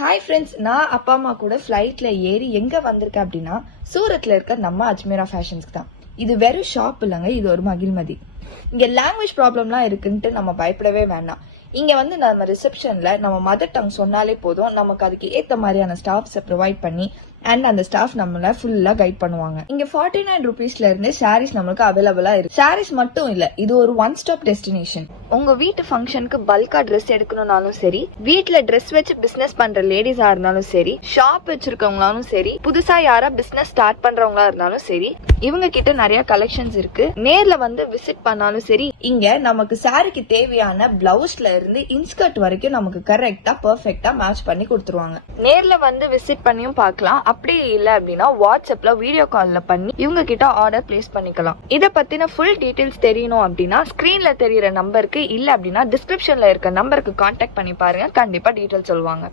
Hi friends, நான் அப்பா அம்மா கூட ஃப்ளைட்ல ஏறி எங்க வந்திருக்கேன் அப்படின்னா சூரத்ல இருக்க நம்ம அஜ்மீரா ஃபேஷன்ஸ்க்கு தான். இது வெறும் ஷாப் இல்லைங்க, இது ஒரு மகிழ்மதி. இங்க லாங்குவேஜ் ப்ராப்ளம்லாம் இருக்குன்ட்டு நம்ம பயப்படவே வேண்டாம். இங்க வந்து நம்ம ரிசப்ஷன்ல நம்ம மதர் டங் சொன்னாலே போதும், நமக்கு அதுக்கு ஏத்த மாதிரியான ஸ்டாஃப்ஸை ப்ரொவைட் பண்ணி அண்ட் அந்த ஸ்டாஃப் நம்மள ஃபுல்லா கைட் பண்ணுவாங்க. இங்க 49 rupeesல இருந்து சாரீஸ் நம்மளுக்கு அவைலபிளா இருக்கு. சாரீஸ் மட்டும் இல்ல, இது ஒரு ஒன் ஸ்டாப் டெஸ்டினேஷன். உங்க வீட்டு ஃபங்க்ஷனுக்கு பல்கா ட்ரெஸ் எடுக்கணும்னாலும் சரி, வீட்டுல ட்ரெஸ் வச்சு பிசினஸ் பண்ற லேடிஸா இருந்தாலும் சரி, ஷாப் வச்சிருக்கவங்களாலும் சரி, புதுசா யாரா பிசினஸ் ஸ்டார்ட் பண்றவங்களா இருந்தாலும் சரி, இவங்க கிட்ட நிறைய கலெக்ஷன்ஸ் இருக்கு. நேர்ல வந்து விசிட் பண்ணாலும் சரி, இங்க நமக்கு சாரிக்கு தேவையான பிளவுஸ்ல இருந்து இன்ஸ்கர்ட் வரைக்கும் நமக்கு கரெக்டா பெர்ஃபெக்ட்டா மேட்ச் பண்ணி கொடுத்துருவாங்க. நேர்ல வந்து விசிட் பண்ணியும் பார்க்கலாம். அப்படி இல்ல அப்படின்னா வாட்ஸ்அப்ல வீடியோ கால்ல பண்ணி இவங்க கிட்ட ஆர்டர் பிளேஸ் பண்ணிக்கலாம். இத பத்தின ஃபுல் டீடைல்ஸ் தெரியணும் அப்படின்னா ஸ்கிரீன்ல தெரியற நம்பருக்கு, இல்ல அப்படின்னா டிஸ்கிரிப்ஷன்ல இருக்க நம்பருக்கு கான்டாக்ட் பண்ணி பாருங்க. கண்டிப்பா டீடைல்ஸ் சொல்லுவாங்க.